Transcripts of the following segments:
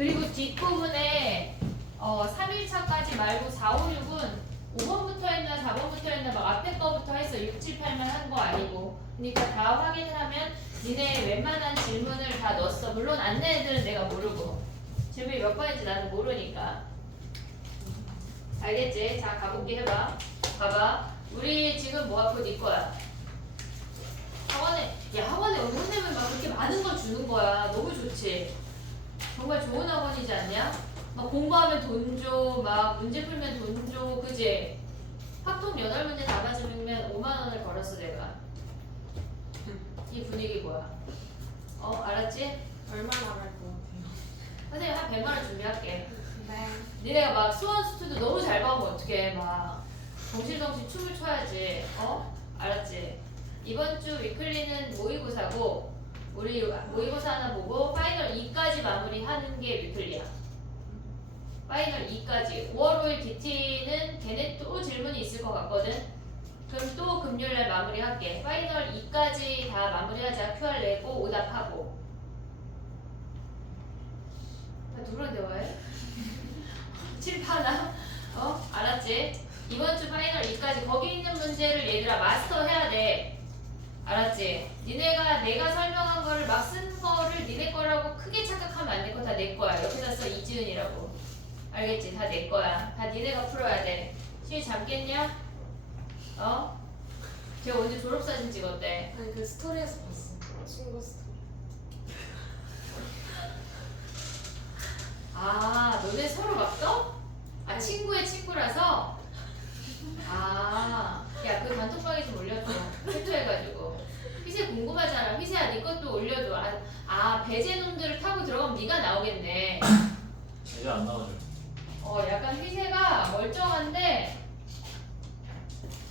그리고 뒷부분에 3일차까지 말고 4, 5, 6은 5번부터 했나 4번부터 했나 막 앞에 거부터 해서 6, 7, 8만 한 거 아니고 그러니까 다 확인을 하면 니네 웬만한 질문을 다 넣었어. 물론 안 낸 애들은 내가 모르고 질문이 몇 번인지 나는 모르니까 알겠지? 자 가볼게 해봐. 봐봐 우리 지금 뭐가 곧 이거야. 학원에 혼내면 막 그렇게 많은 걸 주는 거야. 너무 좋지? 정말 좋은 학원이지 않냐? 막 공부하면 돈 줘, 막 문제 풀면 돈 줘, 그지? 학통 8문제 다 맞으면 5만 원을 벌었어 내가. 이 분위기 뭐야? 알았지? 얼마나 갈 것 같아요? 선생님 한 100만 원 준비할게. 네. 니네가 막 수원 수투도 너무 잘 봐면 어떡해. 막 덩실덩실 춤을 춰야지. 알았지? 이번 주 위클리는 모의고사고 우리 모의고사 하나 보고 파이널 2까지 마무리하는 게 위클리야. 파이널 2까지. 5월 5일 DT는 걔네 또 질문이 있을 것 같거든. 그럼 또 금요일날 마무리할게. 파이널 2까지 다 마무리하자. QR 내고 오답하고. 나 누구랑 대화해? 칠파나? 알았지? 이번 주 파이널 2까지 거기 있는 문제를 얘들아 마스터 해야 돼. 알았지? 니네가 내가 설명한 거를 막 쓴 거를 니네 거라고 크게 착각하면 안 돼. 그거 다 내 거야. 옆에다 써 이지은이라고. 알겠지? 다 내 거야. 다 니네가 풀어야 돼. 시위 잠겠냐? 제가 언제 졸업사진 찍었대. 아니 그 스토리에서 봤어. 친구 스토리. 너네 서로 막 떠? 친구의 친구라서? 야, 그 단톡방에 좀 올려줘. 캡처해가지고. 희세 궁금하잖아. 희세야, 네 것도 올려줘. 배제놈들을 타고 들어가면 네가 나오겠네. 이제 안 나오죠. 약간 희세가 멀쩡한데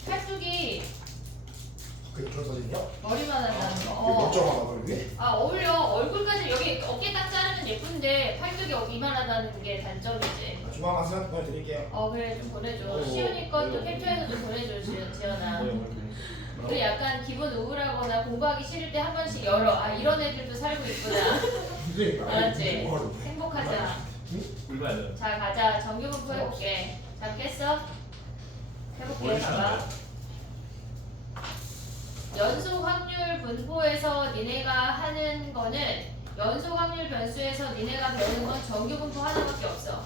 팔뚝이 그런 사진이요? 머리만 한다는 이게 거. 멀쩡하다 그러게? 어울려. 얼굴까지 여기 어깨 딱 자르면 예쁜데 팔뚝이 여기 이만하다는 게 단점이지. 조만간 사진 보내드릴게요. 그래 좀 보내줘. 시윤이 것도 캡처해서 좀 보내줘, 지연아. 우리 약간 기분 우울하거나 공부하기 싫을 때 한 번씩 열어. 이런 애들도 살고 있구나. 알았지? 행복하자. 꿀봐야 돼. 자 가자. 정규 분포 해볼게. 잡겠어? 해볼게. 봐봐. 연속 확률 분포에서 니네가 하는 거는 연속 확률 변수에서 니네가 배우는 건 정규 분포 하나밖에 없어.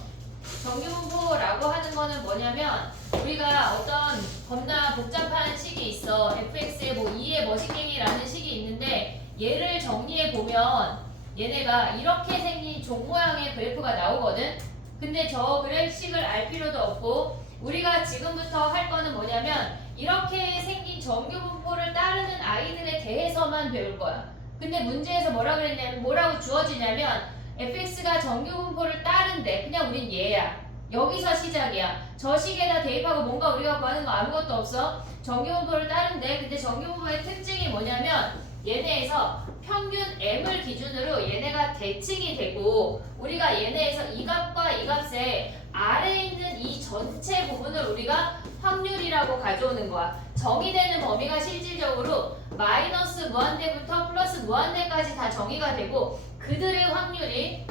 정규 분포라고 하는 거는 뭐냐면 우리가 어떤 겁나 복잡한 식이 있어. fx의 뭐 2의 머신갱이라는 식이 있는데 얘를 정리해 보면 얘네가 이렇게 생긴 종 모양의 그래프가 나오거든. 근데 저 그래프식을 알 필요도 없고 우리가 지금부터 할 거는 뭐냐면 이렇게 생긴 정규 분포를 따르는 아이들에 대해서만 배울 거야. 근데 문제에서 뭐라고 주어지냐면 fx가 정규 분포를 따른대. 그냥 우린 얘야. 여기서 시작이야. 저 식에다 대입하고 뭔가 우리가 구하는 거 아무것도 없어. 정규 분포를 따른대. 근데 정규 분포의 특징이 뭐냐면 얘네에서 평균 m을 기준으로 얘네가 대칭이 되고 우리가 얘네에서 이 값과 이 값에 아래에 있는 이 전체 부분을 우리가 확률이라고 가져오는 거야. 정의되는 범위가 실질적으로 마이너스 무한대부터 플러스 무한대까지 다 정의가 되고 그들의 확률의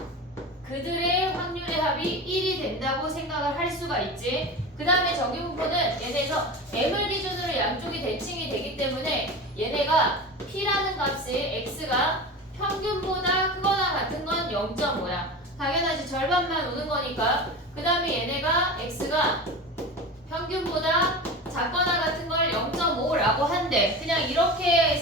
합이 1이 된다고 생각을 할 수가 있지. 그 다음에 정규분포는 얘네에서 m을 기준으로 양쪽이 대칭이 되기 때문에 얘네가 p라는 값이 x가 평균보다 크거나 같은 건 0.5야. 당연하지. 절반만 오는 거니까. 그 다음에 얘네가 x가 평균보다 작거나 같은 걸 0.5라고 한대. 그냥 이렇게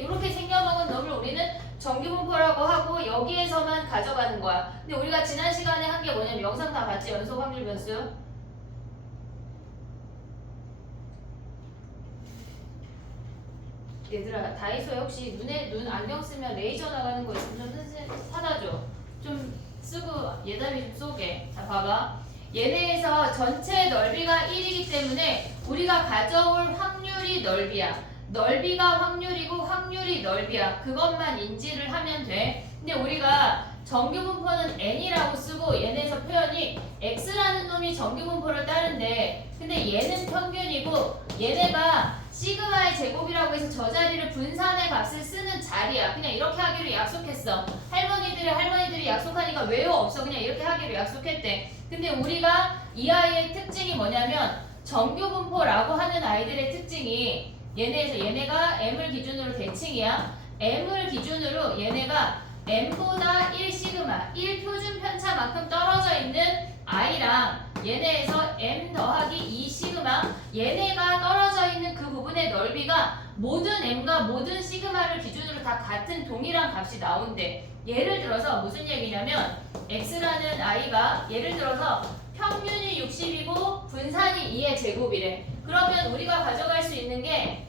이렇게 생겨먹은 놈을 우리는 정규분포라고 하고 여기에서만 가져가는 거야. 근데 우리가 지난 시간에 한 게 뭐냐면 영상 다 봤지? 연속 확률 변수. 얘들아 다이소에 혹시 눈 안경 쓰면 레이저 나가는 거 있으면 좀 선생님 사다 줘. 좀 쓰고 예담이 좀 쏘게. 자 봐봐. 얘네에서 전체 넓이가 1이기 때문에 우리가 가져올 확률이 넓이야. 넓이가 확률이고 확률이 넓이야. 그것만 인지를 하면 돼. 근데 우리가 정규분포는 n이라고 쓰고 얘네에서 표현이 x라는 놈이 정규분포를 따른데 근데 얘는 평균이고 얘네가 시그마의 제곱이라고 해서 저 자리를 분산의 값을 쓰는 자리야. 그냥 이렇게 하기로 약속했어. 할머니들이 약속하니까 왜요? 없어. 그냥 이렇게 하기로 약속했대. 근데 우리가 이 아이의 특징이 뭐냐면 정규분포라고 하는 아이들의 특징이 얘네가 m을 기준으로 대칭이야. m을 기준으로 얘네가 m보다 1시그마, 1표준 편차만큼 떨어져 있는 i랑 얘네에서 m 더하기 2시그마, 얘네가 떨어져 있는 그 부분의 넓이가 모든 m과 모든 시그마를 기준으로 다 같은 동일한 값이 나온대. 예를 들어서 무슨 얘기냐면 x라는 i가 예를 들어서 평균이 60이고 분산이 2의 제곱이래. 그러면 우리가 가져갈 수 있는 게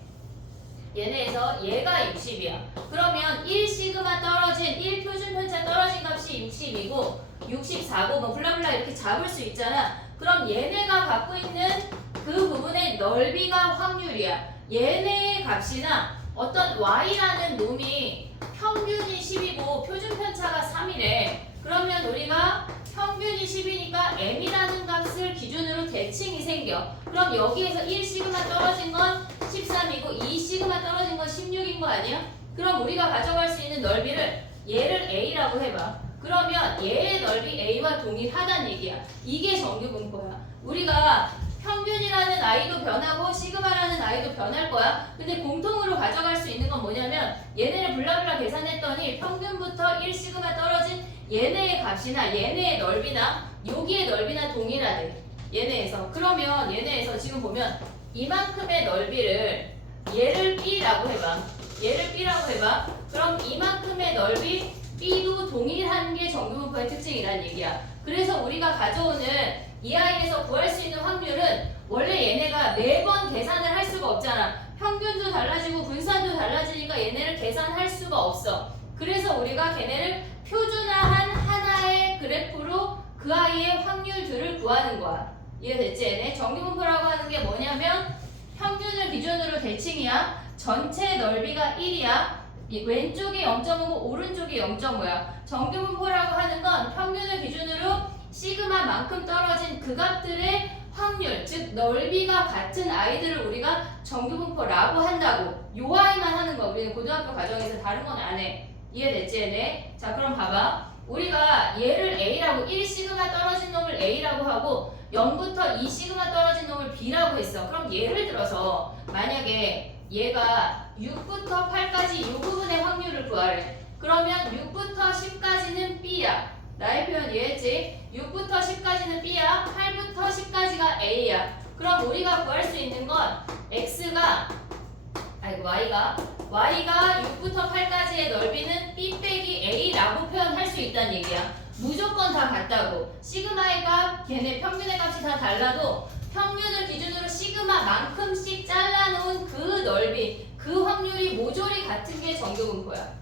얘네에서 얘가 60이야. 그러면 1시그마 떨어진 1표준 편차 떨어진 값이 60이고 64고 뭐 블라블라 이렇게 잡을 수 있잖아. 그럼 얘네가 갖고 있는 그 부분의 넓이가 확률이야. 얘네의 값이나 어떤 y라는 놈이 평균이 10이고 표준 편차가 3이래. 그러면 우리가 평균이 10이니까 m이라는 값을 기준으로 대칭이 생겨. 그럼 여기에서 1시그마 떨어진 건 13이고 2시그마 떨어진 건 16인 거 아니야? 그럼 우리가 가져갈 수 있는 넓이를 얘를 a라고 해봐. 그러면 얘의 넓이 a와 동일하다는 얘기야. 이게 정규분포야. 우리가 평균이라는 i도 변하고 시그마라는 i도 변할 거야. 근데 공통으로 가져갈 수 있는 건 뭐냐면 얘네를 블라블라 계산했더니 평균부터 1시그마 떨어진 얘네의 값이나 얘네의 넓이나 여기의 넓이나 동일하대. 얘네에서. 그러면 얘네에서 지금 보면 이만큼의 넓이를 얘를 b라고 해봐. 얘를 b라고 해봐. 그럼 이만큼의 넓이 b도 동일한 게 정규분포의 특징이란 얘기야. 그래서 우리가 가져오는 이 아이에서 구할 수 있는 확률은 원래 얘네가 매번 계산을 할 수가 없잖아. 평균도 달라지고 분산도 달라지니까 얘네를 계산할 수가 없어. 그래서 우리가 걔네를 표준화한 하나의 그래프로 그 아이의 확률들을 구하는 거야. 이해됐지? 얘네 정규분포라고 하는 게 뭐냐면 평균을 기준으로 대칭이야. 전체 넓이가 1이야. 왼쪽이 0.5고 오른쪽이 0.5야. 정규분포라고 하는 건 평균을 기준으로 시그마만큼 떨어진 그 값들의 확률, 즉 넓이가 같은 아이들을 우리가 정규분포라고 한다고. 요 아이만 하는 거. 우리는 고등학교 과정에서 다른 건 안 해. 이해됐지 얘네? 자 그럼 봐봐. 우리가 얘를 A라고 1시그마 떨어진 놈을 A라고 하고 0부터 2시그마 떨어진 놈을 B라고 했어. 그럼 예를 들어서 만약에 얘가 6부터 8까지 이 부분의 확률을 구하래. 그러면 6부터 10까지는 B야. 나의 표현 이해했지? 6부터 10까지는 B야. 8부터 10까지가 A야. 그럼 우리가 구할 수 있는 건 Y가 6부터 8까지의 넓이는 B 빼기 A라고 표현할 수 있다는 얘기야. 무조건 다 같다고. 시그마의 값, 걔네 평균의 값이 다 달라도 평균을 기준으로 시그마만큼씩 잘라놓은 그 넓이, 그 확률이 모조리 같은 게 정규분포야.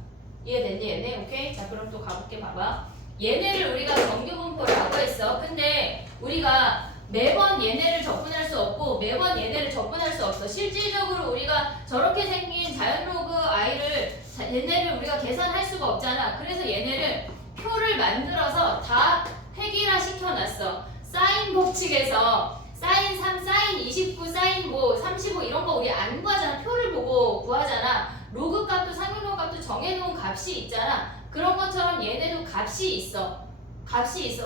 이해됐니 얘네? 오케이? 자 그럼 또 가볼게. 봐봐. 얘네를 우리가 정규분포라고 했어. 근데 우리가 매번 얘네를 접근할 수 없고 매번 얘네를 접근할 수 없어. 실질적으로 우리가 저렇게 생긴 자연로그 아이를 얘네를 우리가 계산할 수가 없잖아. 그래서 얘네를 표를 만들어서 다 획일화 시켜놨어. 사인 법칙에서 사인 3, 사인 29, 사인 뭐 35 이런 거 우리 안 구하잖아. 표를 보고 구하잖아. 로그 값도 상용로 값도 정해놓은 값이 있잖아. 그런 것처럼 얘네도 값이 있어.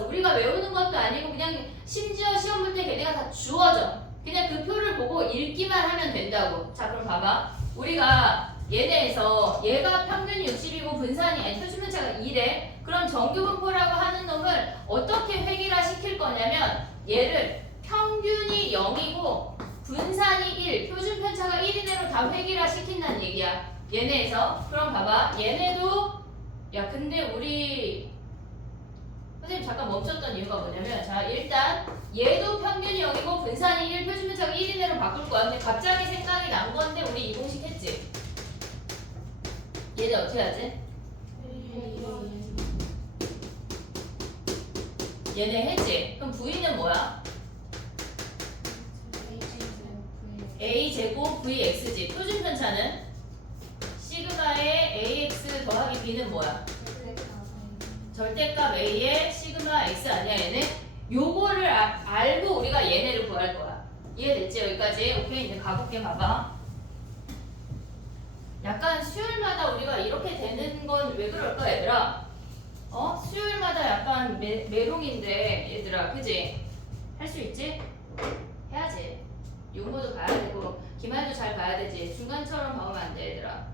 우리가 외우는 것도 아니고 그냥 심지어 시험 볼 때 걔네가 다 주어져. 그냥 그 표를 보고 읽기만 하면 된다고. 자 그럼 봐봐. 우리가 얘네에서 얘가 평균이 60이고 분산이 표준편차가 2래. 그럼 정규분포라고 하는 놈을 어떻게 획일화 시킬 거냐면 얘를 평균이 0이고 분산이 1, 표준편차가 1인 대로 다 획일화 시킨다는 얘기야. 얘네에서. 그럼 봐봐. 얘네도 야 근데 우리 선생님 잠깐 멈췄던 이유가 뭐냐면 자 일단 얘도 평균이 0이고 분산이 1, 표준편차가 1인 대로 바꿀 거야. 근데 갑자기 생각이 난 건데 우리 이공식 했지? 얘네 어떻게 하지? 얘네 했지? 그럼 V는 뭐야? A제곱 VX지. 표준편차는 시그마의 AX 더하기 B는 뭐야? 절대값 A의 시그마 X 아니야 얘네? 요거를 알고 우리가 얘네를 구할 거야. 이해됐지 여기까지? 오케이 이제 가볼게 봐봐. 약간 수요일마다 우리가 이렇게 되는 건 왜 그럴까 얘들아? 수요일마다 약간 메롱인데 얘들아 그지? 할 수 있지? 해야지. 용모도 봐야 되고 기말도 잘 봐야 되지. 중간처럼 봐오면 안 돼 얘들아.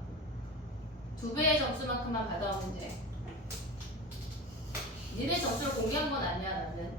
2배의 점수만큼만 받아오면 돼. 니네 점수를 공개한 건 아니야 나는.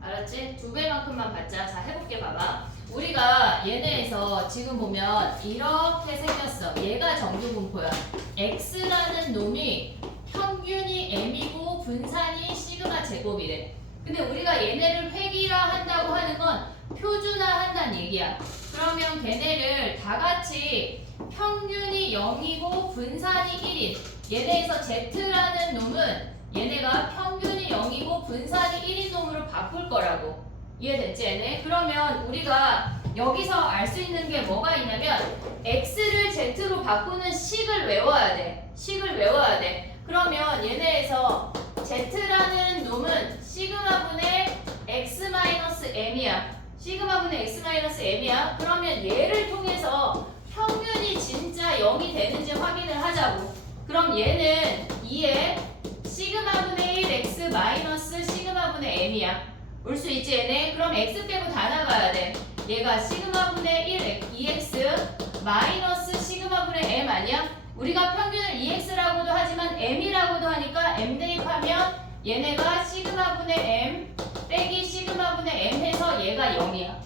알았지? 2배만큼만 받자. 자 해볼게 봐봐. 우리가 얘네에서 지금 보면 이렇게 생겼어. 얘가 정규분포야. x라는 놈이 평균이 m이고 분산이 시그마 제곱이래. 근데 우리가 얘네를 획일화 한다고 하는 건 표준화한다는 얘기야. 그러면 걔네를 다 같이 평균이 0이고 분산이 1인 얘네에서 z라는 놈은 얘네가 평균이 0이고 분산이 1인 놈으로 바꿀 거라고. 이해됐지 얘네? 그러면 우리가 여기서 알 수 있는 게 뭐가 있냐면 x를 z로 바꾸는 식을 외워야 돼. 식을 외워야 돼. 그러면 얘네에서 z라는 놈은 시그마분의 x-m이야. 시그마분의 x-m이야. 그러면 얘를 통해서 평균이 진짜 0이 되는지 확인을 하자고. 그럼 얘는 2에 시그마분의 1 x 마이너스 시그마분의 m이야. 올 수 있지 얘네? 그럼 x 빼고 다 나가야 돼. 얘가 시그마분의 1 2x 마이너스 시그마분의 m 아니야? 우리가 평균을 2x라고도 하지만 m이라고도 하니까 m 대입하면 얘네가 시그마분의 m 빼기 시그마분의 m 해서 얘가 0이야.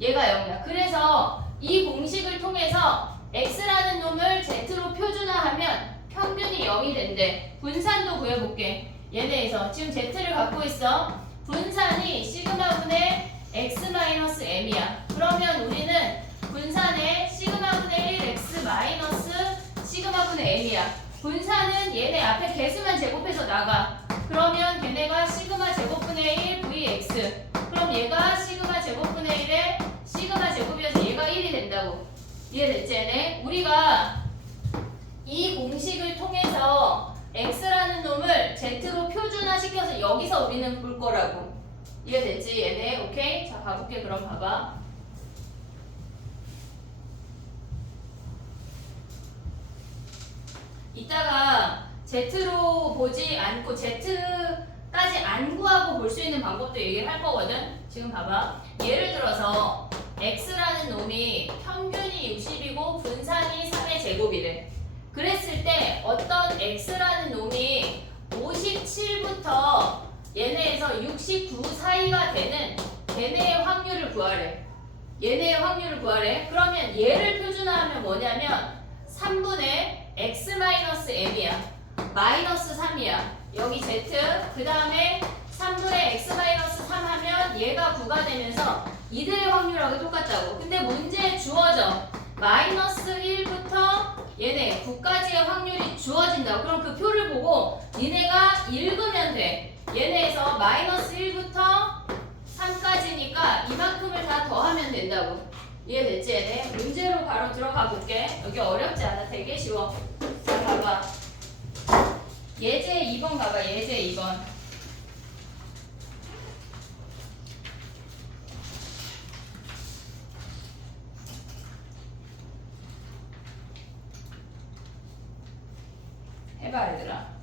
얘가 0이야. 그래서 이 공식을 통해서 x라는 놈을 z로 표준화하면 평균이 0이 된대. 분산도 구해볼게. 얘네에서 지금 z를 갖고 있어. 분산이 시그마분의 x-m이야. 그러면 우리는 분산의 시그마분의 1 x 마이너스 시그마분의 m이야. 분산은 얘네 앞에 개수만 제곱해서 나가. 그러면 걔네가 시그마 제곱분의 1 vx. 그럼 얘가 시그마 제곱분의 1에 시그마 제곱이어서 얘가 1이 된다고. 이해됐지 얘네? 우리가 이 공식을 통해서 x라는 놈을 z로 표준화시켜서 여기서 우리는 볼 거라고. 이해됐지 얘네? 오케이? 자 가볼게. 그럼 봐봐. 이따가 z로 보지 않고 z까지 안 구하고 볼 수 있는 방법도 얘기를 할 거거든. 지금 봐봐. 예를 들어서 x라는 놈이 평균이 60이고 분산이 3의 제곱이래. 그랬을 때 어떤 x라는 놈이 57부터 얘네에서 69 사이가 되는 얘네의 확률을 구하래. 얘네의 확률을 구하래. 그러면 얘를 표준화하면 뭐냐면 3분의 x-m이야. 마이너스 3이야. 여기 z 그 다음에 3분의 x-3 하면 얘가 9가 되면서 이들의 확률하고 똑같다고. 근데 문제에 주어져. 마이너스 1부터 얘네 9까지의 확률이 주어진다고. 그럼 그 표를 보고 니네가 읽으면 돼. 얘네에서 마이너스 1부터 3까지니까 이만큼을 다 더하면 된다고. 이해됐지 얘네? 문제로 바로 들어가 볼게. 여기 어렵지 않아. 되게 쉬워. 자 봐봐. 예제 2번 가봐. 예제 2번. 해봐 얘들아.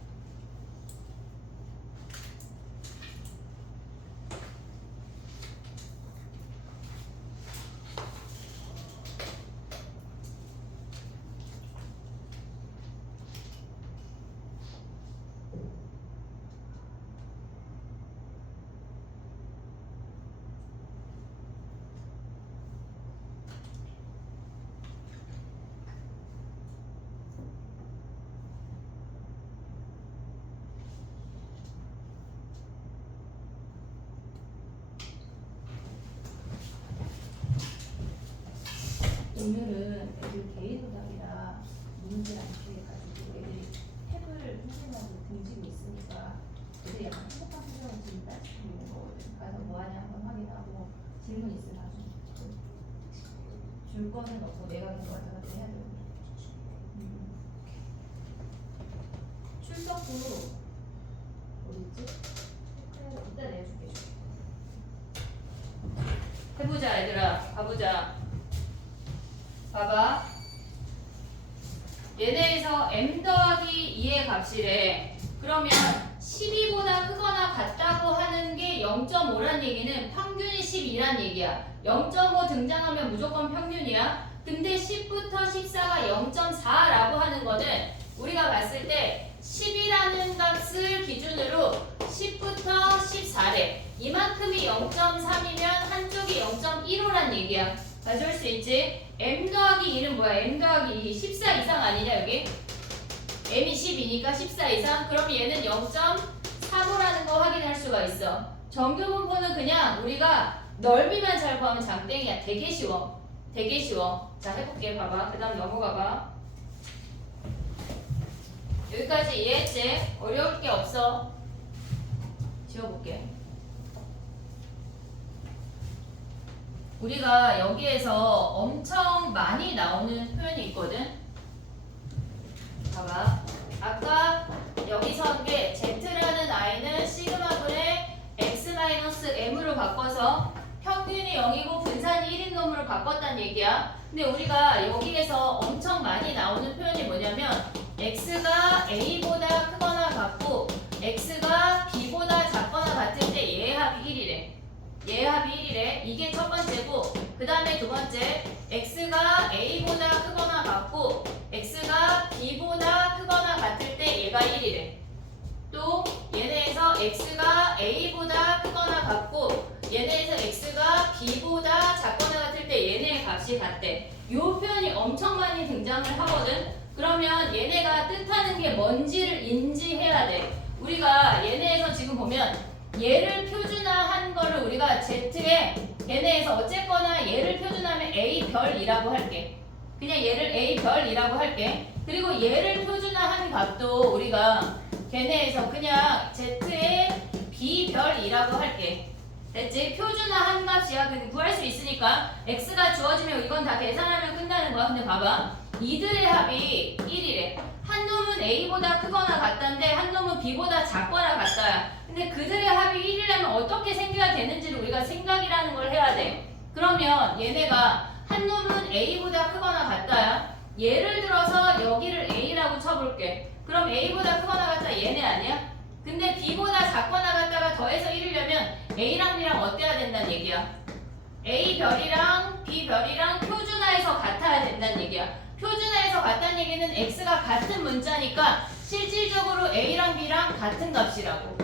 오늘은 애들 개인 오답이라 문제 안 피해가지고 애들이 탭을 선생님하고 등지고 있으니까 애들이 약간 행복한 표정을 지금 딸수 있는 거거든. 가서 뭐하냐 한번 확인하고 질문 있으면 나중에 줄 거는 없고 내가 계속 왔다 갔다 해야 돼. 출석부 우리 해보자 얘들아. 가보자. 봐봐. 얘네에서 m 더하기 2의 값이래. 그러면 12보다 크거나 같다고 하는 게 0.5란 얘기는 평균이 12란 얘기야. 0.5 등장하면 무조건 평균이야. 근데 10부터 14가 0.4라고 하는 거는 우리가 봤을 때 10이라는 값을 기준으로 10부터 14래. 이만큼이 0.3이면 한쪽이 0.15란 얘기야. 가져올 수 있지? m 더하기 2는 뭐야? m 더하기 2 14 이상 아니냐 여기? m이 10이니까 14 이상? 그럼 얘는 0.35라는 거 확인할 수가 있어. 정규분포는 그냥 우리가 넓이만 잘 구하면 장땡이야. 되게 쉬워. 되게 쉬워. 자 해볼게. 봐봐. 그 다음 넘어가봐. 여기까지 이해했지? 어려울 게 없어. 지워볼게. 우리가 여기에서 엄청 많이 나오는 표현이 있거든. 봐봐. 아까 여기서 한 게 Z라는 I는 시그마분의 X-M으로 바꿔서 평균이 0이고 분산이 1인 놈으로 바꿨다는 얘기야. 근데 우리가 여기에서 엄청 많이 나오는 표현이 뭐냐면 X가 A보다 크거나 같고 X가 B보다 작거나 같을 때 얘의 합이 1이래. 얘의 합이 1이래. 이게 첫 번째고 그 다음에 두 번째 X가 A보다 크거나 같고 X가 B보다 크거나 같을 때 얘가 1이래. 또 얘네에서 X가 A보다 크거나 같고 얘네에서 X가 B보다 작거나 같을 때 얘네의 값이 같대. 이 표현이 엄청 많이 등장을 하거든. 그러면 얘네가 뜻하는 게 뭔지를 인지해야 돼. 우리가 얘네에서 지금 보면 얘를 표준화한 거를 우리가 Z에 얘네에서 어쨌거나 얘를 표준하면 A별이라고 할게. 그냥 얘를 A별이라고 할게. 그리고 얘를 표준화한 값도 우리가 걔네에서 그냥 Z에 B별이라고 할게. 됐지? 표준화한 값이야. 구할 수 있으니까 X가 주어지면 이건 다 계산하면 끝나는 거야. 근데 봐봐. 이들의 합이 1이래. 한 놈은 A보다 크거나 같다인데 한 놈은 B보다 작거나 같다야. 근데 그들의 합이 1이라면 어떻게 생겨야 되는지를 우리가 생각이라는 걸 해야 돼. 그러면 얘네가 한 놈은 A보다 크거나 같다야. 예를 들어서 여기를 A라고 쳐볼게. 그럼 A보다 크거나 같다 얘네 아니야? 근데 B보다 작거나 같다가 더해서 1이려면 A랑 B랑 어때야 된다는 얘기야? A별이랑 B별이랑 표준화해서 같아야 된다는 얘기야. 표준화해서 같다는 얘기는 X가 같은 문자니까 실질적으로 A랑 B랑 같은 값이라고.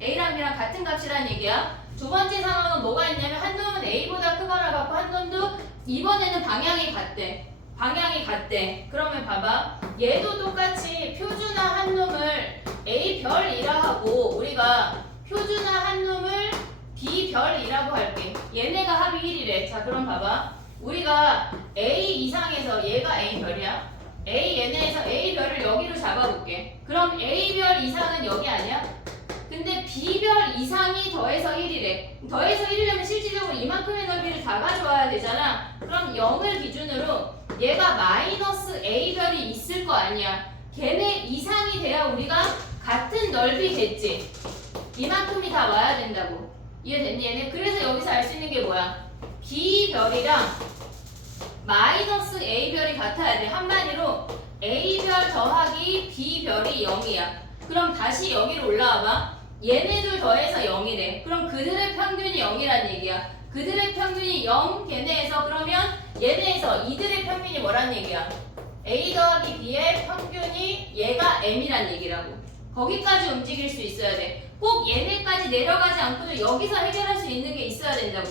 A랑 B랑 같은 값이라는 얘기야. 두 번째 상황은 뭐가 있냐면 한 놈은 A보다 크거나 같고 한 놈도 이번에는 방향이 같대. 방향이 같대. 그러면 봐봐. 얘도 똑같이 표준화한 놈을 A별이라 하고 우리가 표준화한 놈을 B별이라고 할게. 얘네가 합이 1이래. 자 그럼 봐봐. 우리가 A 이상에서 얘가 A별이야. A 얘네에서 A별을 여기로 잡아볼게. 그럼 A별 이상은 여기 아니야? 근데 B별 이상이 더해서 1이래. 더해서 1이려면 실질적으로 이만큼의 넓이를 다 가져와야 되잖아. 그럼 0을 기준으로 얘가 마이너스 A별이 있을 거 아니야. 걔네 이상이 돼야 우리가 같은 넓이 됐지. 이만큼이 다 와야 된다고. 이해됐니 얘네? 그래서 여기서 알 수 있는 게 뭐야? B별이랑 마이너스 A별이 같아야 돼. 한마디로 A별 더하기 B별이 0이야. 그럼 다시 여기로 올라와봐. 얘네들 더해서 0이래. 그럼 그들의 평균이 0이란 얘기야. 그들의 평균이 0 걔네에서 그러면 얘네에서 이들의 평균이 뭐란 얘기야? A 더하기 B의 평균이 얘가 M이란 얘기라고. 거기까지 움직일 수 있어야 돼. 꼭 얘네까지 내려가지 않고도 여기서 해결할 수 있는 게 있어야 된다고.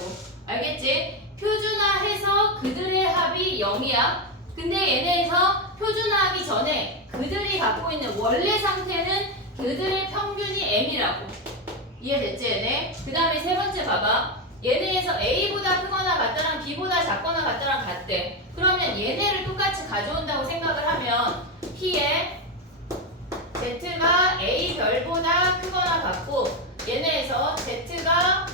알겠지? 표준화해서 그들의 합이 0이야. 근데 얘네에서 표준화하기 전에 그들이 갖고 있는 원래 상태는 그들의 평균이 M이라고. 이해됐지 얘네? 그 다음에 세 번째 봐봐. 얘네에서 A보다 크거나 같다랑 B보다 작거나 같다랑 같대. 그러면 얘네를 똑같이 가져온다고 생각을 하면 P에 Z가 A별보다 크거나 같고 얘네에서 Z가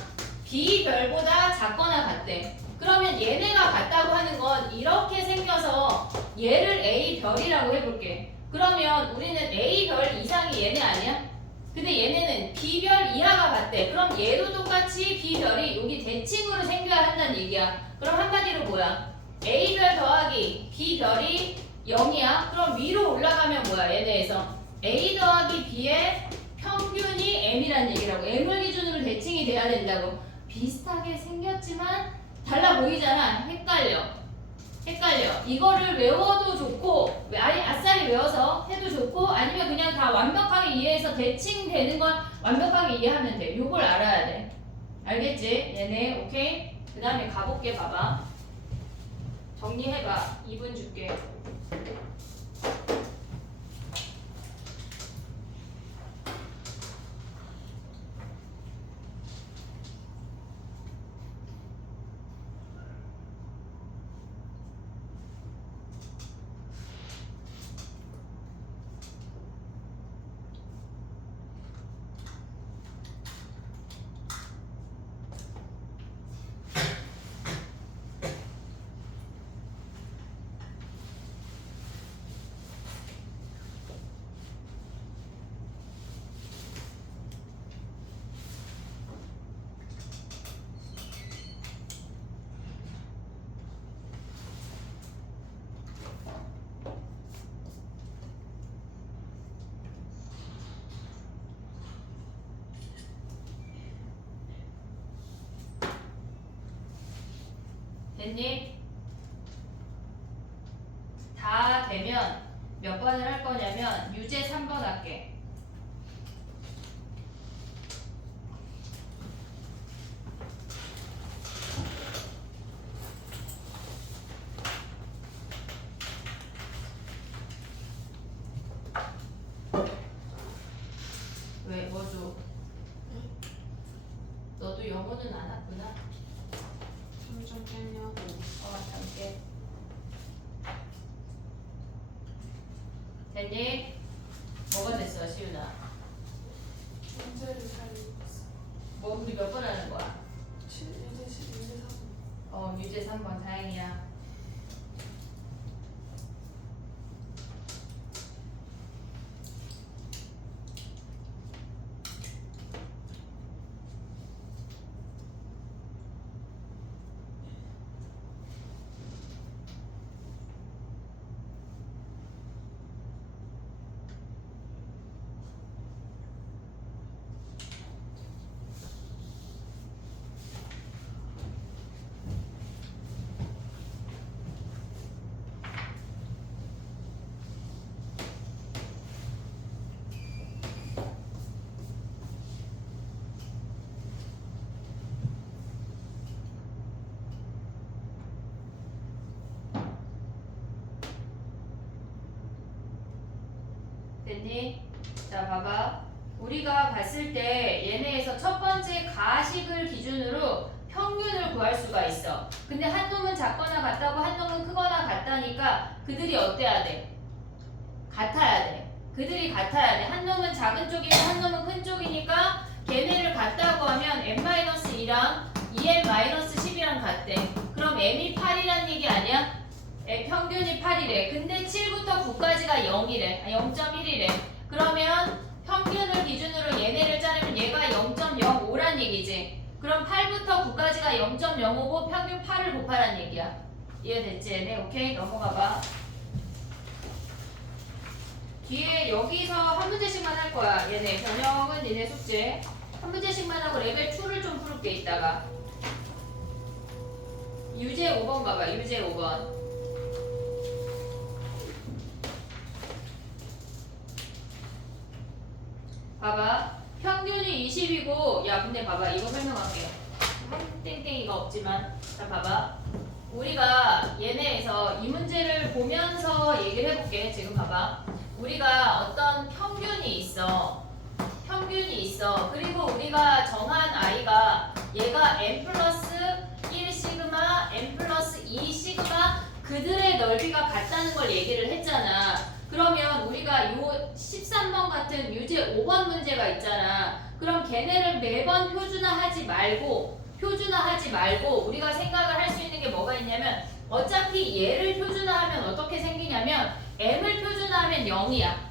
B별보다 작거나 같대. 그러면 얘네가 같다고 하는 건 이렇게 생겨서 얘를 A별이라고 해볼게. 그러면 우리는 A별 이상이 얘네 아니야? 근데 얘네는 B별 이하가 같대. 그럼 얘도 똑같이 B별이 여기 대칭으로 생겨야 한다는 얘기야. 그럼 한마디로 뭐야? A별 더하기 B별이 0이야. 그럼 위로 올라가면 뭐야? 얘네에서 A 더하기 B의 평균이 M이라는 얘기라고. M을 기준으로 대칭이 돼야 된다고. 비슷하게 생겼지만 달라 보이잖아. 헷갈려. 이거를 외워도 좋고 아싸리 외워서 해도 좋고 아니면 그냥 다 완벽하게 이해해서 대칭되는 건 완벽하게 이해하면 돼. 요걸 알아야 돼. 알겠지? 얘네 오케이? 그 다음에 가볼게. 봐봐. 정리해봐. 2분 줄게. 됐니? 다 되면 몇 번을 할 거냐면 유제 3번 할게. 왜? 뭐 줘? 너도 영어는 안 왔구나? 점점 깼냐고. 잠깐. 됐니? 뭐가 됐어, 시윤아? 문제를 잘 읽었어. 뭐 우리 몇 번 하는 거야? 유제 3. 유제 3번 다행이야. 됐니? 자, 봐봐. 우리가 봤을 때 얘네에서 첫 번째 가식을 기준으로 평균을 구할 수가 있어. 근데 한 놈은 작거나 같다고 한 놈은 크거나 같다니까 그들이 어때야 돼? 같아야 돼. 그들이 같아야 돼. 한 놈은 작은 쪽이고 한 놈은 큰 쪽이니까 걔네를 같다고 하면 n-2랑 2n-10이랑 같대. 그럼 m이 8이란 얘기 아니야? 평균이 8이래. 근데 7부터 9까지가 0이래. 0.1이래. 그러면 평균을 기준으로 얘네를 자르면 얘가 0.05란 얘기지. 그럼 8부터 9까지가 0.05고 평균 8을 곱하란 얘기야. 이해됐지? 얘네? 오케이? 넘어가 봐. 뒤에 여기서 한 문제씩만 할 거야. 얘네. 저녁은 니네 숙제. 한 문제씩만 하고 레벨 2를 좀 풀게 있다가. 유제 5번 가봐. 유제 5번. 봐봐. 평균이 20이고 야 근데 봐봐. 이거 설명할게. 땡땡이가 없지만 자 봐봐. 우리가 얘네에서 이 문제를 보면서 얘기를 해볼게. 지금 봐봐. 우리가 어떤 평균이 있어. 그리고 우리가 정한 아이가 얘가 n 플러스 1 시그마, n 플러스 2 시그마 그들의 넓이가 같다는 걸 얘기를 했잖아. 그러면 우리가 요 13번 같은 유제 5번 문제가 있잖아. 그럼 걔네를 매번 표준화하지 말고 우리가 생각을 할 수 있는 게 뭐가 있냐면 어차피 얘를 표준화하면 어떻게 생기냐면 m을 표준화하면 0이야.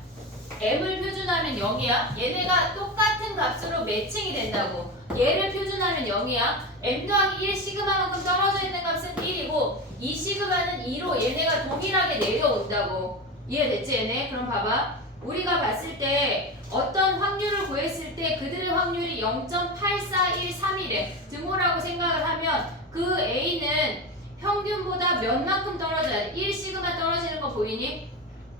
m을 표준하면 0이야. 얘네가 똑같은 값으로 매칭이 된다고. 얘를 표준하면 0이야. m 더하기 1 시그마만큼 떨어져 있는 값은 1이고 이 시그마는 2로 얘네가 동일하게 내려온다고. 이해됐지 얘네? 그럼 봐봐. 우리가 봤을 때 어떤 확률을 구했을 때 그들의 확률이 0.8413이래. 등호라고 생각을 하면 그 A는 평균보다 몇 만큼 떨어져야 돼? 1 시그마 떨어지는 거 보이니?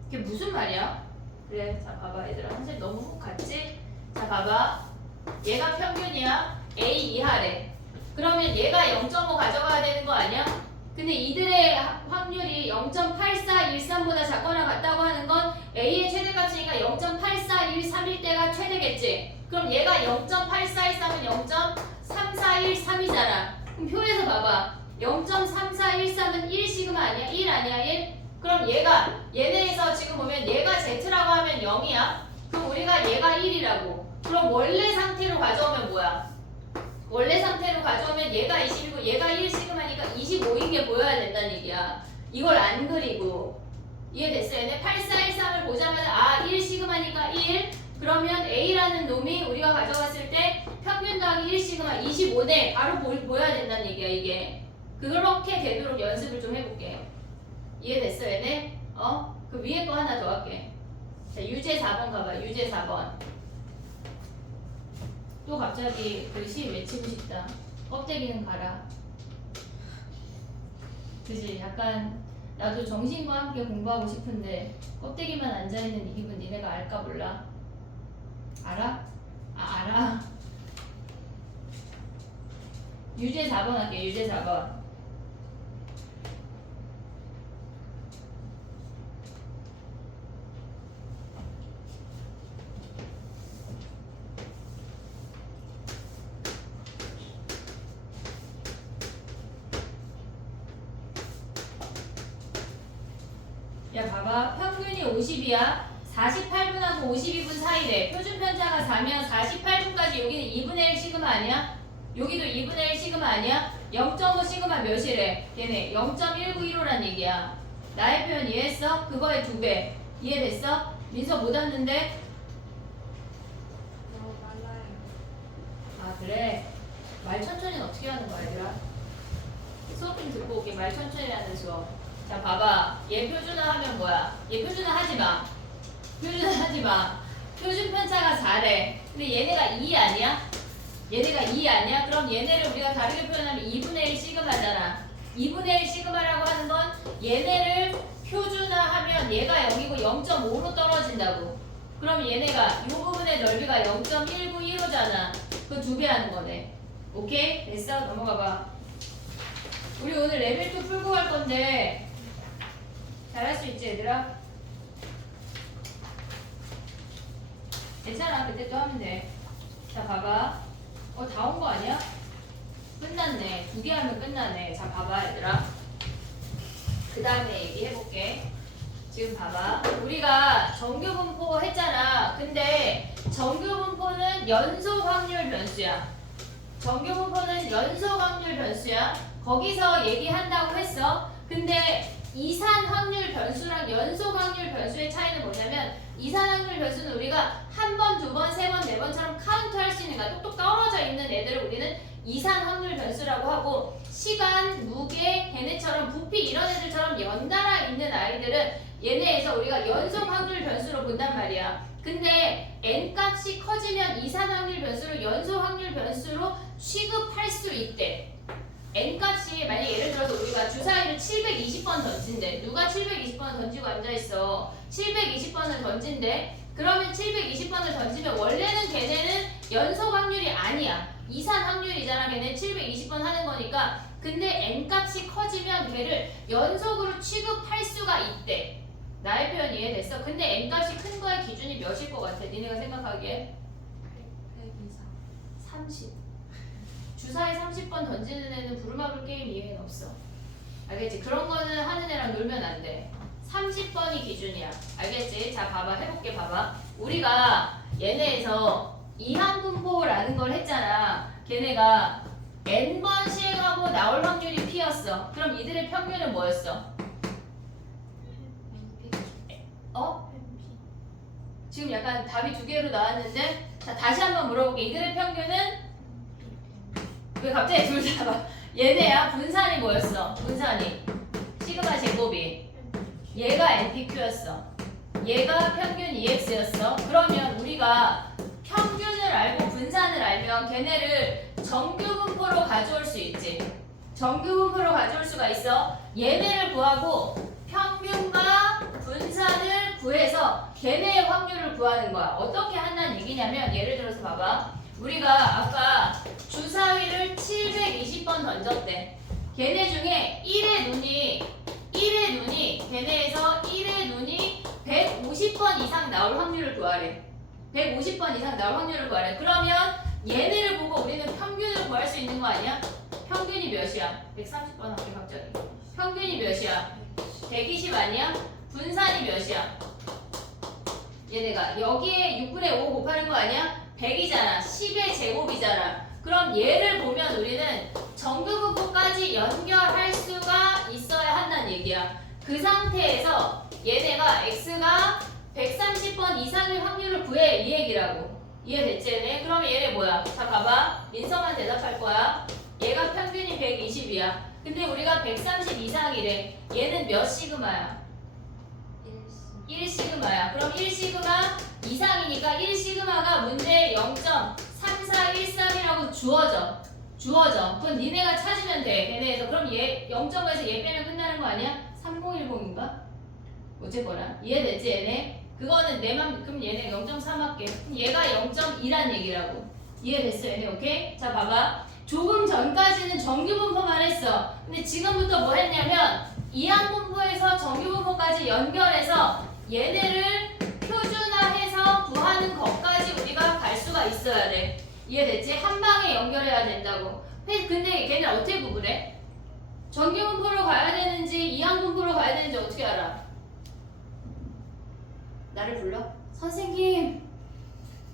그게 무슨 말이야? 그래, 자 봐봐 얘들아. 선생님 너무 훅 갔지? 자 봐봐. 얘가 평균이야. A 이하래. 그러면 얘가 0.5 가져가야 되는 거 아니야? 근데 이들의 확률이 0.8413보다 작거나 같다고 하는 건 A의 최대값이니까 0.8413일 때가 최대겠지? 그럼 얘가 0.8413은 0.3413이잖아. 그럼 표에서 봐봐. 0.3413은 1 시그마 아니야? 1 아니야? 1? 그럼 얘네에서 지금 보면 얘가 Z라고 하면 0이야. 그럼 우리가 얘가 1이라고. 그럼 원래 상태로 가져오면 뭐야? 원래 상태로 가져오면 얘가 20이고 얘가 1 시그마니까 25인 게 보여야 된다는 얘기야. 이걸 안 그리고. 이해됐어? 얘네 8413을 보자마자 아 1 시그마니까 1. 그러면 A라는 놈이 우리가 가져갔을 때 평균 더하기 1 시그마 25네. 바로 보여야 된다는 얘기야 이게. 그렇게 되도록 연습을 좀 해볼게. 이해됐어 얘네? 그 위에 거 하나 더 할게. 자 유제 4번 가봐. 유제 4번. 또 갑자기 글씨 외치고 싶다. 껍데기는 가라. 그지? 약간 나도 정신과 함께 공부하고 싶은데 껍데기만 앉아있는 이 기분 니네가 알까 몰라? 알아? 아 알아. 유제 4번 할게. 유제 4번. 야 봐봐. 평균이 50이야. 48분하고 52분 사이래. 표준 편차가 4면 48분까지 여기는 2분의 1 시그마 아니야? 여기도 2분의 1 시그마 아니야? 0.5 시그마 몇이래? 얘네 0.1915란 얘기야. 나의 표현 이해했어? 그거의 2배. 이해됐어? 민서 못 왔는데? 너무 빨라요. 아 그래? 말 천천히는 어떻게 하는 거야 얘들아? 수업 좀 듣고 올게. 말 천천히 하는 수업. 자 봐봐. 얘 표준화하면 뭐야? 얘 표준화 하지마. 표준화 하지마. 표준 편차가 4래. 근데 얘네가 2 아니야? 얘네가 2 아니야? 그럼 얘네를 우리가 다르게 표현하면 2분의 1 시그마잖아. 2분의 1 시그마라고 하는 건 얘네를 표준화하면 얘가 0이고 0.5로 떨어진다고. 그럼 얘네가 이 부분의 넓이가 0.1915잖아. 그 2배 하는 거네. 오케이? 됐어? 넘어가봐. 우리 오늘 레벨 2 풀고 갈 건데 잘할 수 있지 얘들아? 괜찮아. 그때 또 하면 돼. 자 봐봐. 다 온 거 아니야? 끝났네. 2개 하면 끝나네. 자 봐봐 얘들아. 그 다음에 얘기해볼게. 지금 봐봐. 우리가 정규분포 했잖아. 근데 정규분포는 연속 확률 변수야. 정규분포는 연속 확률 변수야. 거기서 얘기한다고 했어. 근데 이산 확률 변수랑 연속 확률 변수의 차이는 뭐냐면 이산 확률 변수는 우리가 한 번, 두 번, 세 번, 네 번처럼 카운트할 수 있는 거야. 똑똑 떨어져 있는 애들을 우리는 이산 확률 변수라고 하고 시간, 무게, 걔네처럼 부피 이런 애들처럼 연달아 있는 아이들은 얘네에서 우리가 연속 확률 변수로 본단 말이야. 근데 n값이 커지면 이산 확률 변수를 연속 확률 변수로 취급할 수 있대. n값이 만약 예를 들어서 우리가 주사위를 720번 던진대. 누가 720번 던지고 앉아있어? 720번을 던진대. 그러면 720번을 던지면 원래는 걔네는 연속 확률이 아니야. 이산 확률이잖아. 걔네 720번 하는 거니까. 근데 n값이 커지면 걔를 연속으로 취급할 수가 있대. 나의 표현 이해됐어? 근데 n값이 큰 거의 기준이 몇일 것 같아? 니네가 생각하기에? 100 이상. 30. 주사위 30번 던지는 애는 부루마블 게임 이해는 없어. 알겠지? 그런 거는 하는 애랑 놀면 안 돼. 30번이 기준이야. 알겠지? 자 봐봐. 해볼게. 봐봐. 우리가 얘네에서 이항분포라는 걸 했잖아. 걔네가 n번 시행하고 나올 확률이 p였어. 그럼 이들의 평균은 뭐였어? 지금 약간 답이 두 개로 나왔는데 자 다시 한번 물어볼게. 이들의 평균은 왜 갑자기 둘 다 얘네야 분산이 뭐였어? 분산이 시그마 제곱이 얘가 NPQ였어. 얘가 평균 EX였어. 그러면 우리가 평균을 알고 분산을 알면 걔네를 정규분포로 가져올 수 있지. 정규분포로 가져올 수가 있어. 얘네를 구하고 평균과 분산을 구해서 걔네의 확률을 구하는 거야. 어떻게 한다는 얘기냐면 예를 들어서 봐봐. 우리가 아까 주사위를 720번 던졌대. 걔네 중에 1의 눈이 걔네에서 1의 눈이 150번 이상 나올 확률을 구하래. 150번 이상 나올 확률을 구하래. 그러면 얘네를 보고 우리는 평균을 구할 수 있는 거 아니야? 평균이 몇이야? 130번 할게 갑자기. 평균이 몇이야? 120 아니야? 분산이 몇이야? 얘네가 여기에 6분의 5 곱하는 거 아니야? 100이잖아. 10의 제곱이잖아. 그럼 얘를 보면 우리는 정규분포까지 연결할 수가 있어야 한다는 얘기야. 그 상태에서 얘네가 x가 130번 이상의 확률을 구해 이 얘기라고. 이해됐지 얘네? 그러면 얘네 뭐야? 자 봐봐. 민서만 대답할 거야. 얘가 평균이 120이야. 근데 우리가 130 이상이래. 얘는 몇 시그마야? 1시그마야. 그럼 1시그마 이상이니까 1시그마가 문제에 0.3413이라고 주어져. 그건 니네가 찾으면 돼. 걔네에서. 그럼 얘 0.5에서 얘 빼면 끝나는 거 아니야? 3010인가? 어쨌거나. 이해됐지 얘네? 그거는 내만 그럼 얘네 0.3 할게. 그럼 얘가 0.2란 얘기라고. 이해됐어 얘네? 오케이? 자 봐봐. 조금 전까지는 정규분포만 했어. 근데 지금부터 뭐 했냐면 이항분포에서 정규분포까지 연결해서 얘네를 표준화해서 구하는 것까지 우리가 갈 수가 있어야 돼. 이해됐지? 한 방에 연결해야 된다고. 근데 걔는 어떻게 구분해? 정규분포로 가야 되는지 이항분포로 가야 되는지 어떻게 알아? 나를 불러? 선생님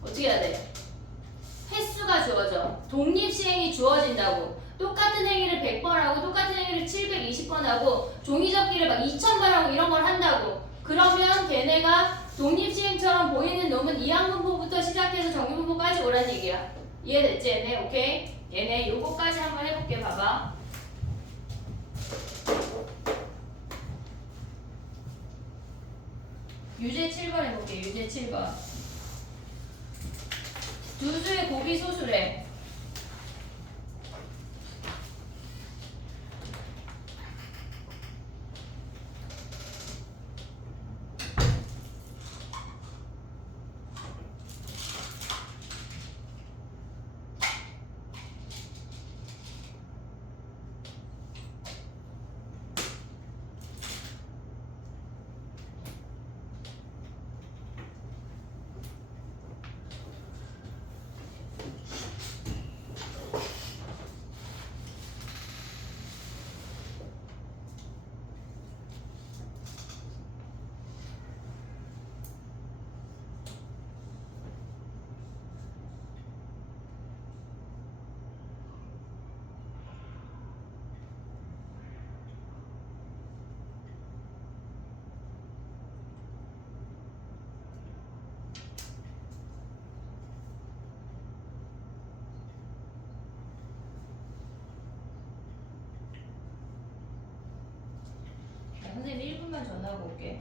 어떻게 해야 돼? 횟수가 주어져. 독립시행이 주어진다고. 똑같은 행위를 100번 하고 똑같은 행위를 720번 하고 종이접기를 막 2000번 하고 이런 걸 한다고. 그러면 걔네가 독립시행처럼 보이는 놈은 이항분포부터 시작해서 정규분포까지 오란 얘기야. 이해됐지 얘네? 오케이? 얘네 요거까지 한번 해볼게. 봐봐. 유제 7번 해볼게. 유제 7번. 두 수의 곱이 소수래. 선생님 1분만 전화하고 올게.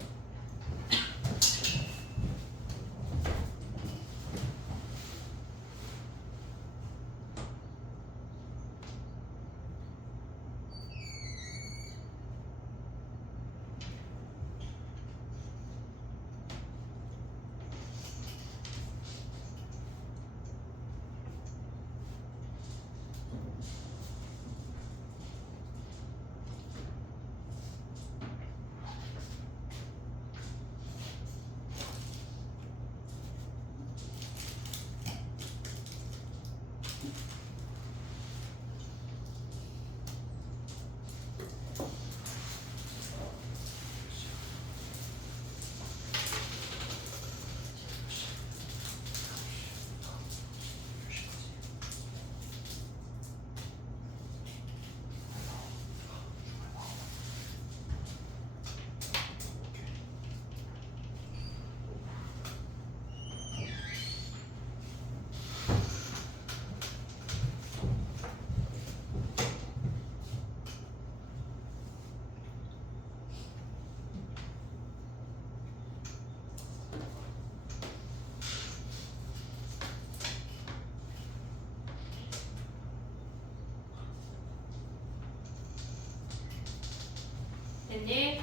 됐니?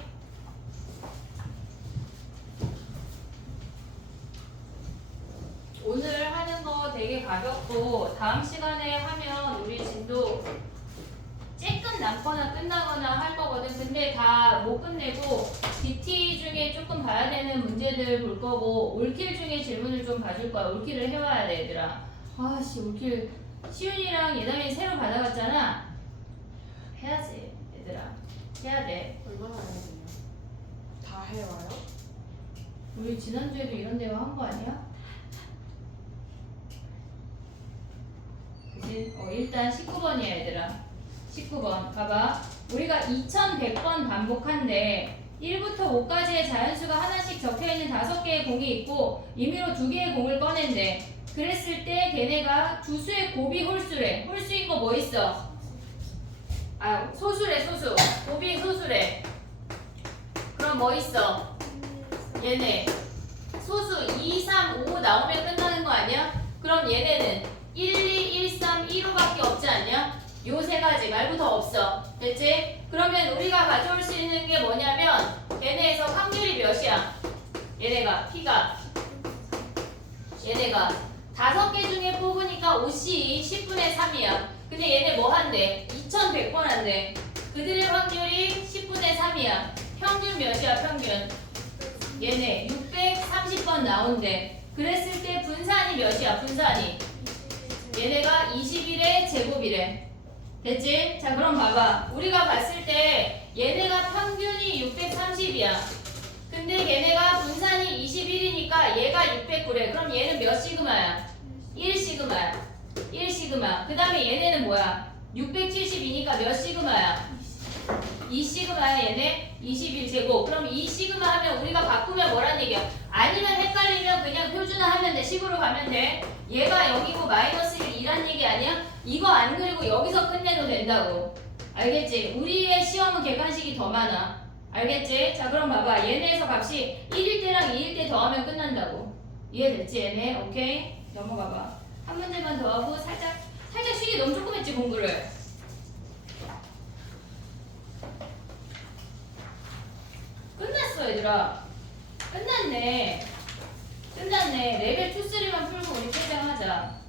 오늘 하는 거 되게 가볍고 다음 시간에 하면 우리 진도 쬐끔 남거나 끝나거나 할 거거든. 근데 다 못 끝내고 DT 중에 조금 봐야 되는 문제들 볼 거고 올킬 중에 질문을 좀 봐줄 거야. 올킬을 해와야 돼 얘들아. 아씨 올킬 시윤이랑 예담이 새로 받아갔잖아. 해야지 얘들아. 해야 돼. 얼마나 해야 돼요? 다 해와요? 우리 지난주에도 이런 대화 한 거 아니야? 그치? 일단 19번이야 얘들아. 19번 봐봐. 우리가 2100번 반복한데 1부터 5까지의 자연수가 하나씩 적혀있는 5개의 공이 있고 임의로 2개의 공을 꺼낸대. 그랬을 때 걔네가 두 수의 곱이 홀수래. 홀수인 거 뭐 있어? 아 소수래 소수. 곱이 소수래. 그럼 뭐 있어? 얘네 소수 2, 3, 5 나오면 끝나는 거 아니야? 그럼 얘네는 1, 2, 1, 3, 1, 5밖에 없지 않냐? 요 세 가지 말고 더 없어. 됐지? 그러면 우리가 가져올 수 있는 게 뭐냐면 얘네에서 확률이 몇이야? 얘네가 P가 얘네가 5개 중에 뽑으니까 5C 10분의 3이야. 근데 얘네 뭐 한대? 2100번 한대. 그들의 확률이 10분의 3이야. 평균 몇이야 평균? 얘네 630번 나온대. 그랬을 때 분산이 몇이야 분산이? 얘네가 21의 제곱이래. 됐지? 자 그럼 봐봐. 우리가 봤을 때 얘네가 평균이 630이야. 근데 얘네가 분산이 21이니까 얘가 609래. 그럼 얘는 몇 시그마야? 1 시그마야. 1 시그마. 그 다음에 얘네는 뭐야? 672니까 몇 시그마야? 2 시그마야 얘네? 21제곱. 그럼 2 시그마 하면 우리가 바꾸면 뭐란 얘기야? 아니면 헷갈리면 그냥 표준화 하면 돼. 식으로 가면 돼. 얘가 0이고 마이너스 1 2란 얘기 아니야? 이거 안 그리고 여기서 끝내도 된다고. 알겠지? 우리의 시험은 객관식이 더 많아. 알겠지? 자 그럼 봐봐. 얘네에서 값이 1일 때랑 2일 때 더하면 끝난다고. 이해됐지 얘네? 오케이? 넘어가봐. 한 문제만 더 하고 살짝 쉬기 너무 조금 했지 공부를. 끝났어 얘들아. 끝났네. 레벨 2, 3만 풀고 우리 퇴장하자.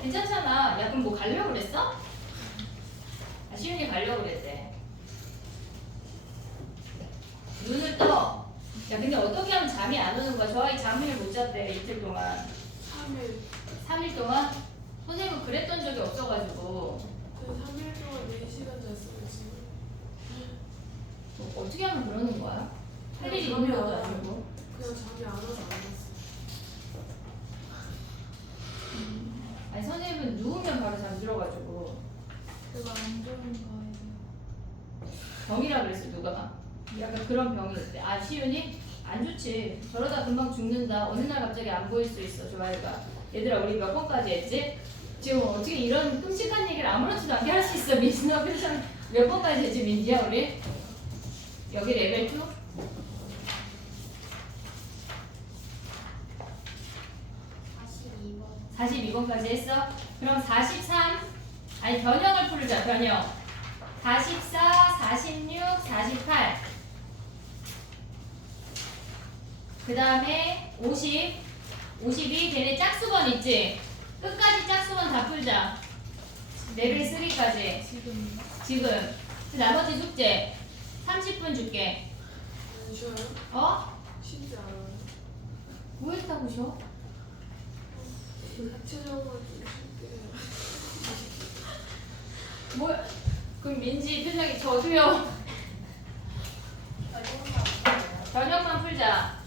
괜찮잖아. 야 그럼 뭐 가려고 그랬어? 시윤이 가려고 그랬대. 눈을 떠. 야 근데 어떻게 하면 잠이 안 오는 거야? 저 아이 잠을 못 잤대 이틀 동안. 3일. 3일 동안? 선생님은 그랬던 적이 없어가지고. 저 3일 동안 4시간 잤어요 지금. 뭐 어떻게 하면 그러는 거야? 할 일이 잠이 있는 안 것도 와요. 아니고. 그냥 잠이 안 와서 안 잤어요. 아니 선생님은 누우면 바로 잠들어가지고. 그거 안 좋은 거예요. 병이라 그랬어 누가? 약간 그런 병이 있대. 아 시윤이? 안 좋지. 저러다 금방 죽는다. 어느 날 갑자기 안 보일 수 있어 저 아이가. 얘들아 우리 몇 번까지 했지? 지금 어떻게 이런 끔찍한 얘기를 아무렇지도 않게 할 수 있어? 민지너 표정 몇 번까지 했지 민지야 우리? 여기 레벨 2? 42번까지 했어? 그럼 43 아니 변형을 풀자 변형 44, 46, 48 그 다음에 50 52 걔네 짝수번 있지? 끝까지 짝수번 다 풀자 레벨 3까지 지금 그 나머지 숙제 30분 줄게 안 쉬어요? 어? 쉬지 않아요? 뭐 했다고 쉬어? 자체적으로 좀 쉴게요. 뭐 그럼 민지 표정이 저도요 저녁만 풀자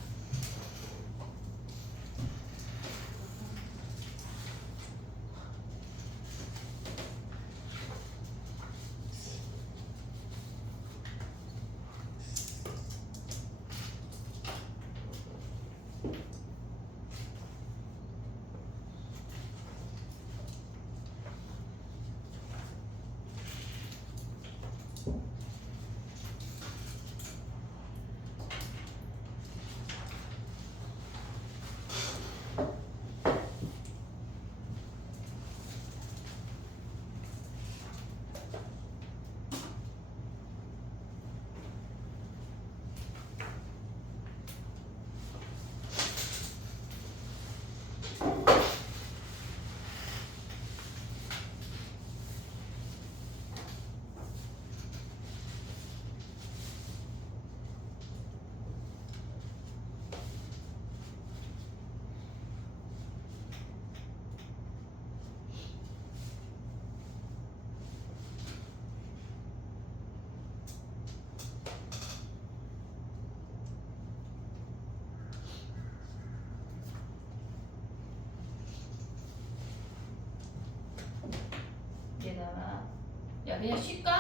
야 그냥 쉴까?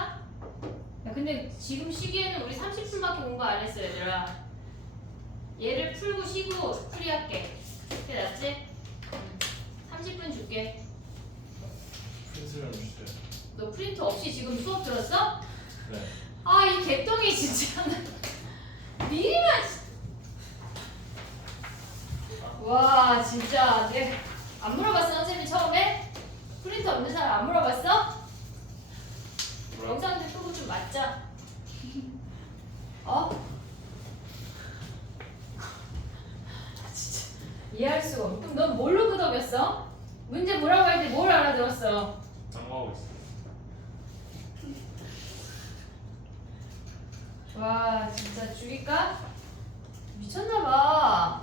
야 근데 지금 시기에는 우리 30분밖에 공부 안 했어 얘들아. 얘를 풀고 쉬고 풀이할게. 그게 낫지? 30분 줄게. 프린트를 주세요. 너 프린터 없이 지금 수업 들었어? 네. 아 이 개똥이 진짜 미리만 와 진짜 내 안 물어봤어 선생님이 처음에? 프린터 없는 사람 안 물어봤어? 영상 좀 끄고 좀 맞자. 어? 진짜 이해할 수가 없어. 그럼 넌 뭘로 끄덕였어? 문제 뭐라고 할 때 뭘 알아들었어? 장구하고 있어. 와 진짜 죽일까? 미쳤나봐.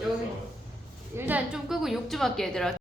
여기 일단 좀 끄고 욕 좀 할게 얘들아.